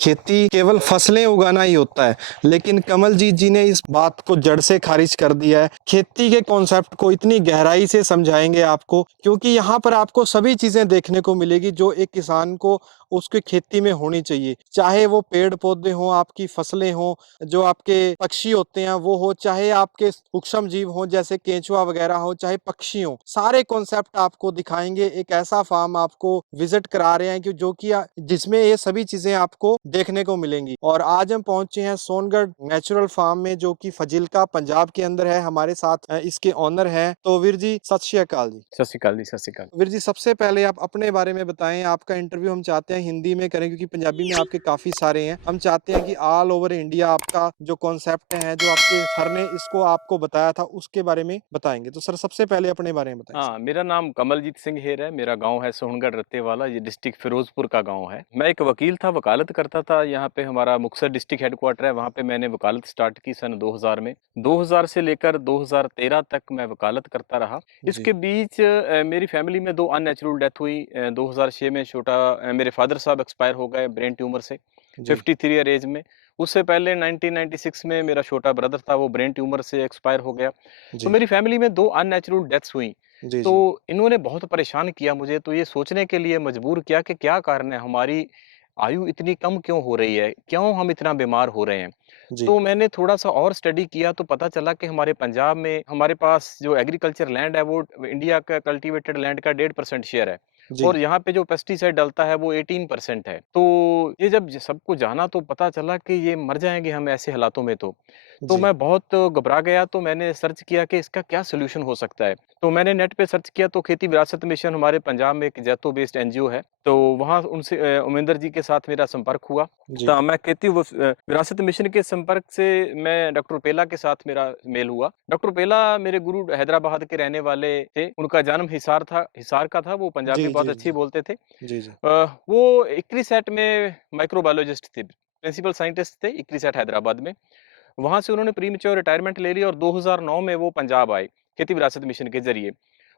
खेती केवल फसलें उगाना ही होता है, लेकिन कमलजीत जी ने इस बात को जड़ से खारिज कर दिया है। खेती के कॉन्सेप्ट को इतनी गहराई से समझाएंगे आपको, क्योंकि यहाँ पर आपको सभी चीजें देखने को मिलेगी जो एक किसान को उसकी खेती में होनी चाहिए। चाहे वो पेड़ पौधे हों, आपकी फसलें हों, जो आपके पक्षी होते हैं वो हो, चाहे आपके सूक्ष्म जीव हों जैसे केंचुआ वगैरह हो, चाहे पक्षी हों, सारे कॉन्सेप्ट आपको दिखाएंगे। एक ऐसा फार्म आपको विजिट करा रहे हैं कि जो कि जिसमें ये सभी चीजें आपको देखने को मिलेंगी। और आज हम पहुंचे हैं सोनगढ़ नेचुरल फार्म में, जो कि फजिल्का पंजाब के अंदर है। हमारे साथ इसके ऑनर हैं। तो वीर जी सत श्री अकाल जी। सत श्री अकाल जी, सत श्री अकाल। वीर जी, सबसे पहले आप अपने बारे में बताएं। आपका इंटरव्यू हम चाहते हैं हिंदी में करें, क्योंकि पंजाबी में आपके काफी सारे हैं। हम चाहते हैं कि ऑल ओवर इंडिया आपका जो कॉन्सेप्ट है, जो आपके सर ने इसको आपको बताया था, उसके बारे में बताएंगे। तो सर सबसे पहले अपने बारे में बताएं सर। हाँ, मेरा नाम कमलजीत सिंह हेर है। मेरा गांव है सोहनगढ़ रत्तेवाला, ये डिस्ट्रिक्ट फिरोजपुर का गांव है। मैं एक वकील था, वकालत करता था। यहाँ पे हमारा मुक्तसर डिस्ट्रिक्ट हेडक्वार्टर है, वहाँ पे मैंने वकालत स्टार्ट की सन 2000 में। 2000 से लेकर 2013 तक मैं वकालत करता रहा। जी इसके बीच मेरी फैमिली में 2 अननेचुरल डेथ हुई। 2006 में छोटा मेरे फादर साहब एक्सपायर हो गए ब्रेन ट्यूमर से, जी 53 ईयर एज में। उससे पहले 1996 में मेरा छोटा ब्रदर था, वो ब्रेन ट्यूमर से एक्सपायर हो गया। तो जी मेरी फैमिली में 2 अननेचुरल डेथ्स हुई। जी तो जी इन्होंने बहुत परेशान किया मुझे, तो ये सोचने के लिए मजबूर किया कि क्या कारण है, हमारी आयु इतनी कम क्यों हो रही है? क्यों हम इतना बीमार हो रहे हैं? जी तो मैंने थोड़ा-सा और स्टडी किया तो पता चला कि हमारे पंजाब में हमारे पास जो एग्रीकल्चर लैंड है वो इंडिया का कल्टीवेटेड लैंड का 1.5% शेयर है, जी और यहाँ पे जो पेस्टिसाइड डलता है वो 18% है। तो ये जब सबको जाना तो पता चला कि ये मर जाएँगे हम ऐसे हालातों में तो जी मैं बहुत घबरा गया। तो मैंने सर्च किया कि इसका क्या सॉल्यूशन हो सकता है। तो मैंने नेट पे सर्च किया तो खेती विरासत मिशन हमारे पंजाब में एक जैतो बेस्ड एनजीओ है। तो वहाँ उनसे उमेंद्र जी के साथ मेरा संपर्क हुआ। जी तो मैं खेती विरासत मिशन के संपर्क से मैं डॉक्टर पेला के साथ मेरा मेल हुआ। डॉक्टर पेला मेरे गुरु हैदराबाद के रहने वाले थे। उनका जन्म हिसार का था। वो जी पंजाबी बहुत जी अच्छी बोलते थे। जी जी वो इक्रिसैट में माइक्रोबायोलॉजिस्ट थे, प्रिंसिपल साइंटिस्ट थे इक्रिसैट हैदराबाद में। वहाँ से उन्होंने प्रीमेच्योर रिटायरमेंट ले ली और 2009 में वो पंजाब आए, खेती विरासत मिशन के ज़रिए।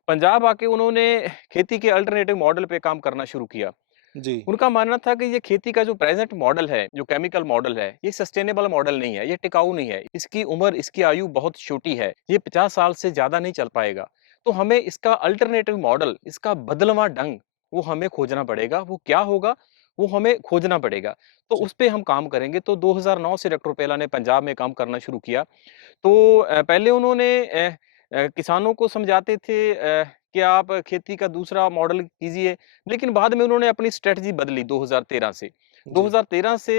पंजाब आके उन्होंने खेती के अल्टरनेटिव मॉडल पे काम करना शुरू किया। जी उनका मानना था कि ये खेती का जो प्रेज़ेंट मॉडल है, जो केमिकल मॉडल है, ये सस्टेनेबल मॉडल नहीं है, ये टिकाऊ नहीं है। इसकी उम्र, इसकी आयु बहुत छोटी है, ये 50 साल से ज़्यादा नहीं चल पाएगा। तो हमें इसका अल्टरनेटिव मॉडल, इसका बदलवां ढंग, वो हमें खोजना पड़ेगा। वो क्या होगा? वो हमें खोजना पड़ेगा। तो जी उस पे हम काम करेंगे। तो 2009 से डॉक्टर पेला ने पंजाब में काम करना शुरू किया। तो पहले उन्होंने किसानों को समझाते थे कि आप खेती का दूसरा मॉडल कीजिए, लेकिन बाद में उन्होंने अपनी स्ट्रैटेजी बदली 2013 से। जी 2013 से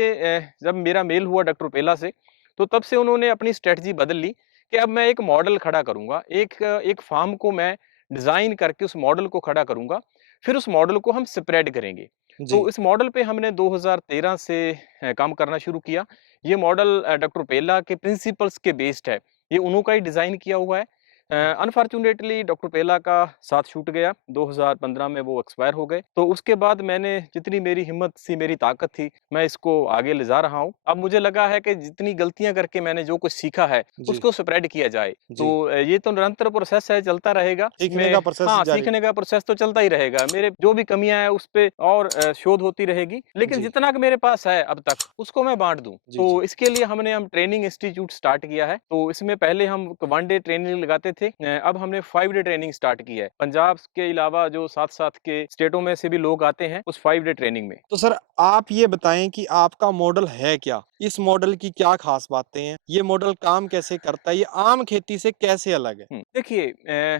जब मेरा मेल हुआ डॉक्टर पेला से, तो तब से उन्होंने अपनी स्ट्रैटेजी बदल ली कि अब मैं एक मॉडल खड़ा करूँगा। एक फार्म को मैं डिज़ाइन करके उस मॉडल को खड़ा करूँगा, फिर उस मॉडल को हम स्प्रेड करेंगे। जी तो इस मॉडल पे हमने 2013 से काम करना शुरू किया। ये मॉडल डॉक्टर पेला के प्रिंसिपल्स के बेस्ड है। ये उन्हों का ही डिज़ाइन किया हुआ है। अनफॉर्च्यूनेटली डॉक्टर पेला का साथ छूट गया, 2015 में वो एक्सपायर हो गए। तो उसके बाद मैंने जितनी मेरी हिम्मत थी, मेरी ताकत थी, मैं इसको आगे ले जा रहा हूँ। अब मुझे लगा है कि जितनी गलतियाँ करके मैंने जो कुछ सीखा है, जी उसको स्प्रेड किया जाए। तो जी ये तो निरंतर प्रोसेस है, चलता रहेगा। सीखने का इसमें प्रोसेस हाँ, जारी। सीखने का प्रोसेस तो चलता ही रहेगा। मेरे जो भी कमियाँ हैं, उस पे और शोध होती रहेगी। लेकिन जी जितना कि मेरे पास है अब तक, उसको मैं बाँट दूँ। जी जी तो इसके लिए हम ट्रेनिंग इंस्टीट्यूट स्टार्ट किया है। तो इसमें पहले हम 1 डे ट्रेनिंग लगाते थे। अब हमने 5 डे ट्रेनिंग स्टार्ट की है। पंजाब के अलावा जो साथ-साथ के स्टेटों में से भी लोग आते हैं उस 5 डे ट्रेनिंग में। तो सर आप ये बताएं कि आपका मॉडल है क्या? इस मॉडल की क्या खास बातें हैं? ये मॉडल काम कैसे करता है? ये आम खेती से कैसे अलग है? देखिए,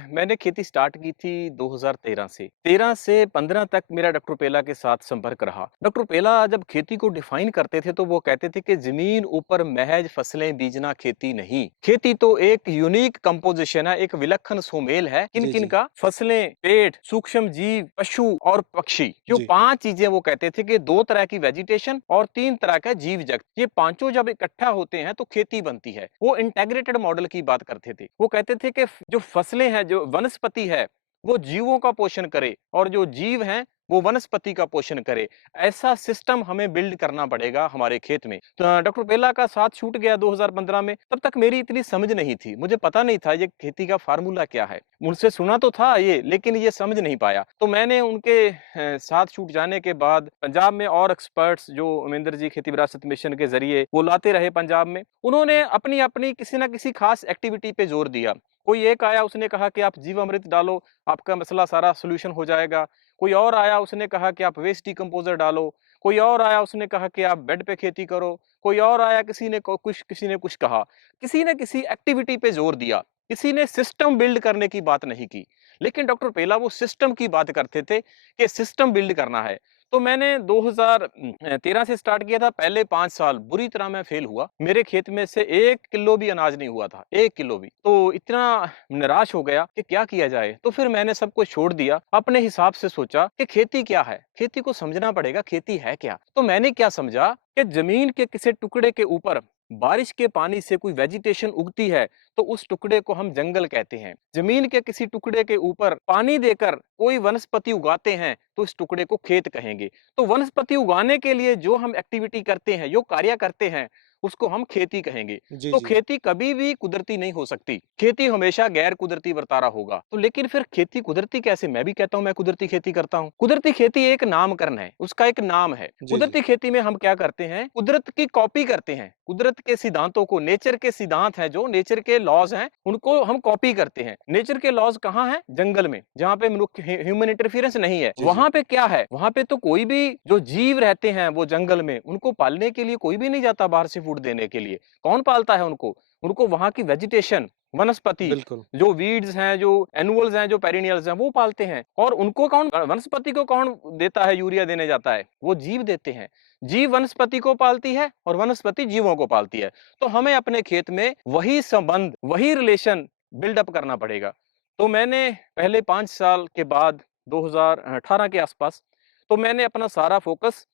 मैंने खेती स्टार्ट की थी 2013 से। 13 से 15 तक मेरा डॉक्टर पेला के साथ संपर्क रहा। डॉक्टर पेला जब खेती को डिफाइन करते थे तो वो कहते थे कि ज़मीन ऊपर महज फसलें बीजना खेती नहीं। खेती तो एक यूनिक कंपोज़िशन है, एक विलक्षण सुमेल है। जी किन-किन जी का? फसलें, पेड़, सूक्ष्म जीव, पशु और पक्षी। जो जी 5 चीज़ें वो कहते थे कि 2 तरह की वेजिटेशन और 3 तरह का जीव जगत। ये पाँचों जब इकट्ठा होते हैं तो खेती बनती है। वो इंटीग्रेटेड मॉडल की बात करते थे। वो कहते थे कि जो फसलें हैं, जो वनस्पति है, वो जीवों का पोषण करे और जो जीव हैं, वो वनस्पति का पोषण करे। ऐसा सिस्टम हमें बिल्ड करना पड़ेगा हमारे खेत में। तो डॉक्टर पेला का साथ छूट गया 2015 में, तब तक मेरी इतनी समझ नहीं थी, मुझे पता नहीं था ये खेती का फार्मूला क्या है। उनसे सुना तो था ये, लेकिन ये समझ नहीं पाया। तो मैंने उनके साथ छूट जाने के बाद पंजाब में और एक्सपर्ट्स जो महेंद्र जी खेती विरासत मिशन के जरिए वो लाते रहे पंजाब में, उन्होंने अपनी अपनी किसी ना किसी खास एक्टिविटी पे जोर दिया। कोई एक आया, उसने कहा कि आप जीवामृत डालो, आपका मसला सारा सोल्यूशन हो जाएगा। कोई और आया, उसने कहा कि आप वेस्ट डिकम्पोजर डालो। कोई और आया, उसने कहा कि आप बेड पे खेती करो। कोई और आया, किसी ने कुछ कहा। किसी ने किसी एक्टिविटी पे जोर दिया, किसी ने सिस्टम बिल्ड करने की बात नहीं की। लेकिन डॉक्टर पेला वो सिस्टम की बात करते थे कि सिस्टम बिल्ड करना है। तो मैंने 2013 से स्टार्ट किया था। पहले 5 साल बुरी तरह मैं फेल हुआ। मेरे खेत में से 1 किलो भी अनाज नहीं हुआ था, 1 किलो भी। तो इतना निराश हो गया कि क्या किया जाए। तो फिर मैंने सब कुछ छोड़ दिया, अपने हिसाब से सोचा कि खेती क्या है, खेती को समझना पड़ेगा, खेती है क्या। तो मैंने क्या समझा कि जमीन के किसी टुकड़े के ऊपर बारिश के पानी से कोई वेजिटेशन उगती है तो उस टुकड़े को हम जंगल कहते हैं। जमीन के किसी टुकड़े के ऊपर पानी देकर कोई वनस्पति उगाते हैं तो इस टुकड़े को खेत कहेंगे। तो वनस्पति उगाने के लिए जो हम एक्टिविटी करते हैं, जो कार्य करते हैं, उसको हम खेती कहेंगे। जी, तो जी। खेती कभी भी कुदरती नहीं हो सकती, खेती हमेशा गैर कुदरती वर्तारा होगा। तो लेकिन फिर खेती कुदरती कैसे? मैं भी कहता हूं मैं कुदरती खेती करता हूं। कुदरती खेती एक नामकरण है, उसका एक नाम है। जी, जी। कुदरती खेती में हम क्या करते हैं? कुदरत की कॉपी करते हैं। कुदरत के सिद्धांतों को, नेचर के सिद्धांत हैं, जो नेचर के लॉज हैं, उनको हम कॉपी करते हैं। नेचर के लॉज कहाँ हैं? जंगल में, जहाँ पे मनुष्य ह्यूमन इंटरफियरेंस नहीं है। जी, जी। वहां पे क्या है? वहां पे तो कोई भी जो जीव रहते हैं वो जंगल में, उनको पालने के लिए कोई भी नहीं जाता बाहर से फूड देने के लिए। कौन पालता है उनको? उनको वहां की वेजिटेशन, वनस्पति, बिल्कुल। जो वीड्स हैं, जो एनुअल्स हैं, जो पेरिनियल्स हैं, वो पालते हैं। और उनको कौन, वनस्पति को कौन देता है, यूरिया देने जाता है? वो जीव देते हैं। जीव वनस्पति को पालती है और वनस्पति जीवों को पालती है। तो हमें अपने खेत में वही संबंध, वही रिलेशन बिल्डअप करना पड़ेगा। तो मैंने पहले 5 साल के बाद 2018 के आसपास, तो मैंने अपना सारा फोकस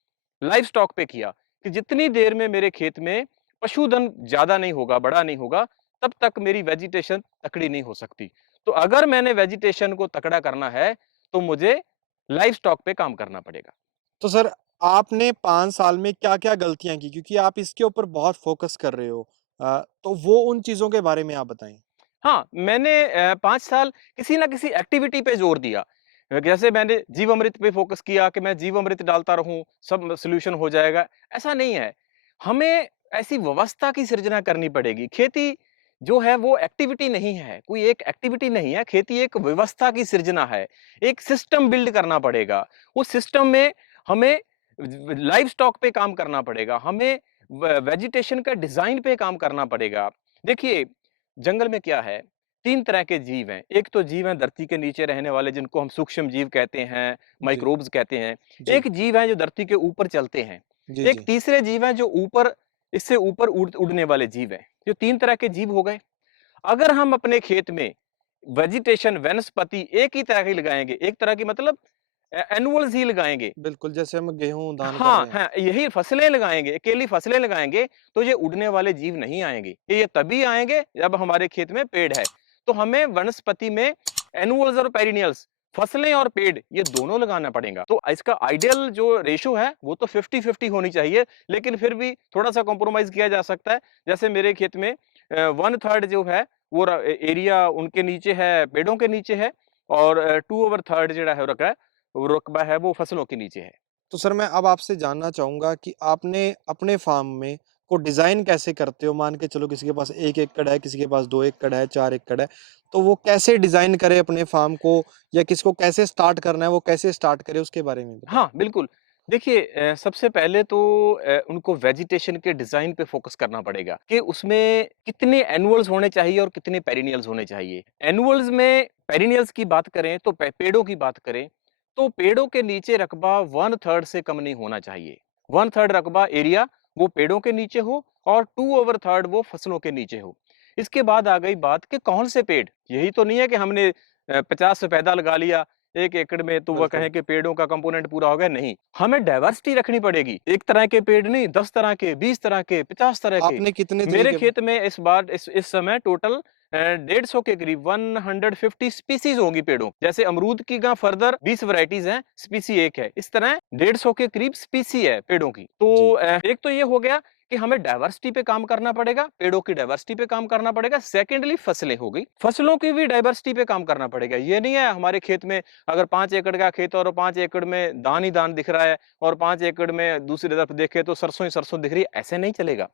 लाइव स्टॉक पे किया कि जितनी देर में मेरे खेत में पशुधन ज्यादा नहीं होगा, बड़ा नहीं होगा, तब तक मेरी वेजिटेशन तकड़ी नहीं हो सकती। तो अगर मैंने वेजिटेशन को तकड़ा करना है तो मुझे लाइव स्टॉक पे काम करना पड़ेगा। तो सर आपने 5 साल में क्या-क्या गलतियाँ की? क्योंकि आप इसके ऊपर बहुत फ़ोकस कर रहे हो। तो वो उन चीज़ों के बारे में आप बताएँ? हाँ, मैंने 5 साल किसी न किसी एक्टिविटी पे ज़ोर दिया। जैसे मैंने जीवामृत पे फ़ोकस किया कि मैं जीवामृत डालता रहूँ, सब सॉल्यूशन हो जाएगा, ऐसा नहीं है। हमें ऐसी व्यवस्था की सृजना करनी पड़ेगी। खेती जो है वो एक्टिविटी नहीं है, कोई एक एक्टिविटी नहीं है, खेती एक व्यवस्था की सृजना है। एक सिस्टम बिल्ड करना पड़ेगा। उस सिस्टम में हमें लाइव स्टॉक पे काम करना पड़ेगा, हमें वेजिटेशन का डिज़ाइन पे काम करना पड़ेगा। देखिए जंगल में क्या है, 3 तरह के जीव हैं। एक तो जीव हैं धरती के नीचे रहने वाले, जिनको हम सूक्ष्म जीव कहते हैं, जी, माइक्रोब्स कहते हैं। जी। एक जीव है जो धरती के ऊपर चलते हैं। जी, एक जी। तीसरे जीव हैं जो ऊपर, इससे ऊपर उड़ने वाले जीव हैं। जो 3 तरह के जीव हो गए। अगर हम अपने खेत में वेजिटेशन, वनस्पति एक ही तरह की लगाएँगे, एक तरह की मतलब एनुअल्स ही लगाएँगे, बिल्कुल, जैसे हम गेहूँ दान कर हाँ, रहे हैं। हाँ, यही फसलें लगाएँगे, अकेली फसलें लगाएँगे, तो ये उड़ने वाले जीव नहीं आएँगे। ये तभी आएँगे जब हमारे खेत में पेड़ है। तो हमें वनस्पति में एनुअल्स और पेरिनियल्स, फसलें और पेड़, ये दोनों लगाना पड़ेगा। तो इसका आइडियल जो रेशियो है वो तो 50-50 होनी चाहिए, लेकिन फिर भी थोड़ा-सा कॉम्प्रोमाइज़ किया जा सकता है। जैसे मेरे खेत में 1/3 जो है वो एरिया उनके नीचे है, पेड़ों के नीचे है, और 2/3 ਜਿਹੜਾ है रकबा है वो फसलों के नीचे है। तो सर मैं अब आपसे जानना चाहूँगा कि आपने अपने फ़ार्म में को डिज़ाइन कैसे करते हो? मान के चलो किसी के पास 1 एकड़ है, किसी के पास 2 एकड़ है, 4 एकड़ है, तो वो कैसे डिज़ाइन करे अपने फ़ार्म को या किसको कैसे स्टार्ट करना है, वो कैसे स्टार्ट करे उसके बारे में बताएँ? हाँ, बिल्कुल। देखिए सबसे पहले तो उनको वेजिटेशन के डिज़ाइन पे फ़ोकस करना पड़ेगा कि उसमें कितने एनुअल्स होने चाहिए और कितने पेरिनियल्स होने चाहिए। एनुअल्स में पेरिनियल्स की बात करें तो पेड़ों की बात करें, तो पेड़ों के नीचे रकबा 1/3 से कम नहीं होना चाहिए। 1/3 रकबा एरिया वो पेड़ों के नीचे हो और 2/3 वो फसलों के नीचे हो। इसके बाद आ गई बात कि कौन से पेड़? यही तो नहीं है कि हमने 50 सफेदा लगा लिया 1 एकड़ में, तो वो बिल्कुल। कहें कि पेड़ों का कंपोनेंट पूरा हो गया, नहीं। हमें डाइवर्सिटी रखनी पड़ेगी। एक तरह के पेड़ नहीं, 10 तरह के, 20 तरह के, 50 तरह के। आपने कितने मेरे तरीके खेत में इस बार इस समय टोटल 150 के करीब 150 स्पीसीज होंगी पेड़ों। जैसे अमरूद की का फर्दर 20 वैरायटीज हैं, स्पीसी एक है। इस तरह 150 के करीब स्पीसी है पेड़ों की। तो एक तो ये हो गया कि हमें डाइवर्सिटी पे काम करना पड़ेगा, पेड़ों की डाइवर्सिटी पे काम करना पड़ेगा। सेकेंडली फसलें हो गई, फसलों की भी डाइवर्सिटी पे काम करना पड़ेगा। ये नहीं है हमारे खेत में अगर 5 एकड़ का खेत और 5 एकड़ में दान ही दान दिख रहा है और 5 एकड़ में दूसरी तरफ देखे तो सरसों ही सरसों दिख रही है, ऐसे नहीं चलेगा।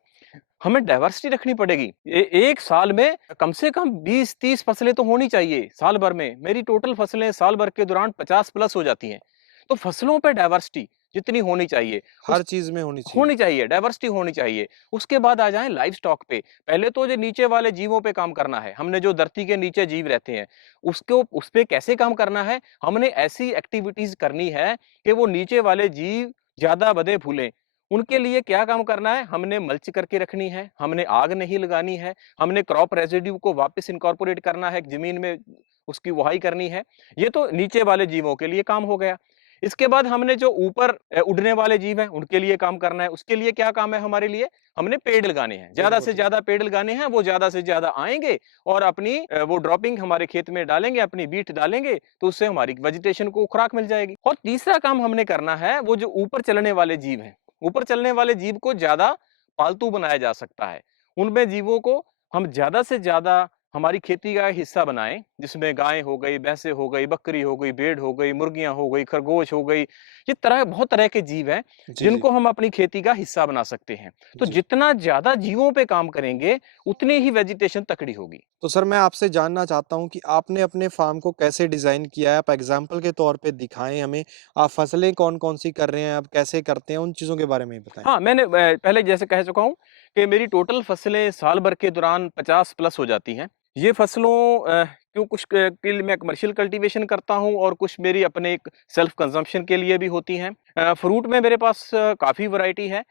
हमें डाइवर्सिटी रखनी पड़ेगी। एक साल में कम से कम 20-30 फसलें तो होनी चाहिए साल भर में। मेरी टोटल फसलें साल भर के दौरान 50 प्लस हो जाती हैं। तो फसलों पे डाइवर्सिटी जितनी होनी चाहिए हर चीज में होनी होनी चाहिए। चाहिए, डाइवर्सिटी होनी चाहिए। उसके बाद आ जाएं लाइव स्टॉक पे। पहले तो जो नीचे वाले जीवों पे काम करना है। हमने जो धरती के नीचे जीव रहते हैं उसको उस पे कैसे काम करना है, हमने ऐसी एक्टिविटीज करनी है कि वो नीचे वाले जीव ज्यादा बदे फूलें। उनके लिए क्या काम करना है, हमने मल्च करके रखनी है, हमने आग नहीं लगानी है, हमने क्रॉप रेजिड्यू को वापस इनकॉर्पोरेट करना है, जमीन में उसकी वहाई करनी है। ये तो नीचे वाले जीवों के लिए काम हो गया। इसके बाद हमने जो ऊपर उड़ने वाले जीव हैं उनके लिए काम करना है। उसके लिए क्या काम है हमारे लिए, हमने पेड़ लगाने हैं। ज्यादा बिल्कुल से ठीक। ज्यादा पेड़ लगाने हैं, वो ज्यादा से ज्यादा आएंगे और अपनी वो ड्रॉपिंग हमारे खेत में डालेंगे, अपनी बीट डालेंगे, तो उससे हमारी वेजिटेशन को खुराक मिल जाएगी। और तीसरा काम हमने करना है, वो जो ऊपर चलने वाले जीव हैं, ऊपर चलने वाले जीव को ज्यादा पालतू बनाया जा सकता है। उनमें जीवों को हम ज्यादा से ज्यादा हमारी खेती का हिस्सा बनाएं, जिसमें गाय हो गई, भैंसे हो गई, बकरी हो गई, भेड़ हो गई, मुर्गियां हो गई, खरगोश हो गई। ये बहुत तरह के जीव हैं जी जी जिनको हम अपनी खेती का हिस्सा बना सकते हैं। तो जी। जितना ज्यादा जीवों पे काम करेंगे उतनी ही वेजिटेशन तकड़ी होगी। तो सर मैं आपसे जानना चाहता हूँ कि आपने अपने फार्म को कैसे डिजाइन किया है? आप एग्जाम्पल के तौर पे दिखाएं हमें। आप फसलें कौन-कौन सी कर रहे हैं? आप कैसे करते हैं? उन चीज़ों के बारे में भी बताएं। हाँ, मैंने पहले जैसे कह चुका हूँ कि मेरी टोटल फसलें साल भर के दौरान 50 प्लस हो जाती हैं। ये फसलों क्यों कुछ के लिए मैं कमर्शियल कल्टीवेशन करता हूँ और कुछ मेरी अपने एक सेल्फ कंजम्पशन के लिए भी होती हैं। फ्रूट में मेरे पास काफ़ी वैरायटी है।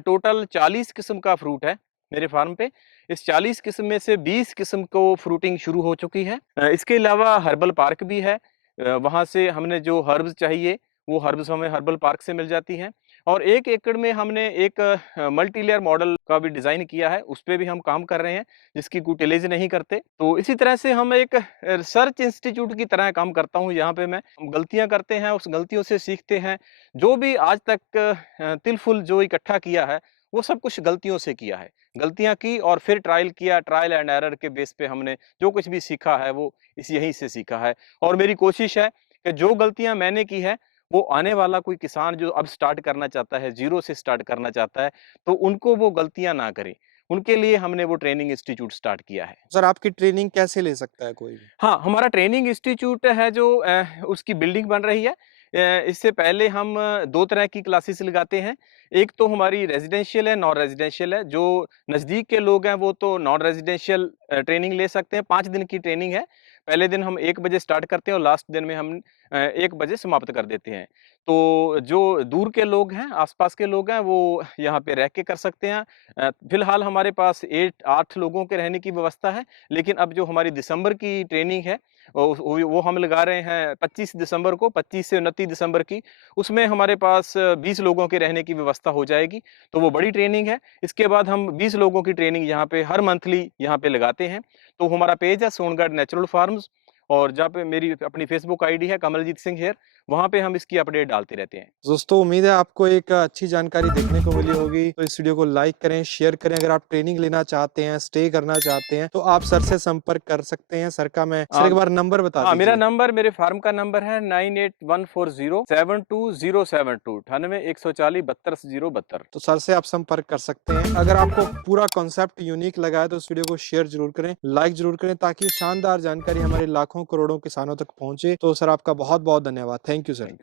टोटल 40 किस्म का फ्रूट है मेरे फार्म पे। इस 40 किस्म में से 20 किस्म को फ्रूटिंग शुरू हो चुकी है। इसके अलावा हर्बल पार्क भी है। वहाँ से हमने जो हर्ब्स चाहिए वो हर्ब्स हमें हर्बल पार्क से मिल जाती हैं। और 1 एकड़ में हमने एक मल्टी लेयर मॉडल का भी डिज़ाइन किया है, उस पे भी हम काम कर रहे हैं, जिसकी कोई टिलेज नहीं करते। तो इसी तरह से हम एक रिसर्च इंस्टीट्यूट की तरह काम करता हूँ यहाँ पे मैं। हम गलतियाँ करते हैं, उस गलतियों से सीखते हैं। जो भी आज तक तिल-फुल जो इकट्ठा किया है, वो सब कुछ गलतियों से किया है। गलतियाँ की और फिर ट्रायल किया, ट्रायल एंड एरर के बेस पे हमने जो कुछ भी सीखा है, वो यहीं से सीखा है। और मेरी कोशिश है कि जो गलतियाँ मैंने की है, वो आने वाला कोई किसान जो अब स्टार्ट करना चाहता है, ज़ीरो से स्टार्ट करना चाहता है, तो उनको वो गलतियाँ ना करें। उनके लिए हमने वो ट्रेनिंग इंस्टीट्यूट स्टार्ट किया है। सर आपकी ट्रेनिंग कैसे ले सकता है कोई भी? हाँ, हमारा ट्रेनिंग इंस्टीट्यूट है जो उसकी बिल्डिंग बन रही है। इससे पहले हम 2 तरह की क्लासेस लगाते हैं। एक तो हमारी रेज़िडेंशियल है, नॉन रेज़िडेंशियल है। जो नज़दीक के लोग हैं वो तो नॉन रेज़िडेंशियल ट्रेनिंग ले सकते हैं। 5 दिन की ट्रेनिंग है। पहले दिन हम 1 बजे स्टार्ट करते हैं और लास्ट दिन में हम 1 बजे समाप्त कर देते हैं। तो जो दूर के लोग हैं, आस-पास के लोग हैं, वो यहाँ पे रह के कर सकते हैं। फ़िलहाल हमारे पास 8 लोगों के रहने की व्यवस्था है। लेकिन अब जो हमारी दिसंबर की ट्रेनिंग है वो हम लगा रहे हैं 25 दिसंबर को, 25 से 29 दिसंबर की। उसमें हमारे पास 20 लोगों के रहने की व्यवस्था हो जाएगी, तो वो बड़ी ट्रेनिंग है। इसके बाद हम 20 लोगों की ट्रेनिंग यहाँ पे हर मंथली यहाँ पे लगाते हैं। तो हमारा पेज है सोनगढ़ नेचुरल फार्म्स और जहाँ पे मेरी अपनी फेसबुक आईडी है कमलजीत सिंह हेयर, वहाँ पे हम इसकी अपडेट डालते रहते हैं। दोस्तों उम्मीद है आपको एक अच्छी जानकारी देखने को मिली होगी। तो इस वीडियो को लाइक करें, शेयर करें। अगर आप ट्रेनिंग लेना चाहते हैं, स्टे करना चाहते हैं, तो आप सर से संपर्क कर सकते हैं। सर का मैं सर एक बार नंबर बता हाँ, मेरा दीजिए। नंबर मेरे फार्म का नंबर है 9814072072 981442 तो सर से आप संपर्क कर सकते हैं। अगर आपको पूरा कॉन्सेप्ट यूनिक लगा है तो इस वीडियो को शेयर जरूर करें, लाइक जरूर करें, ताकि शानदार जानकारी हमारे लाखों करोड़ों किसानों तक पहुंचे। तो सर आपका बहुत बहुत धन्यवाद। Thank you sir.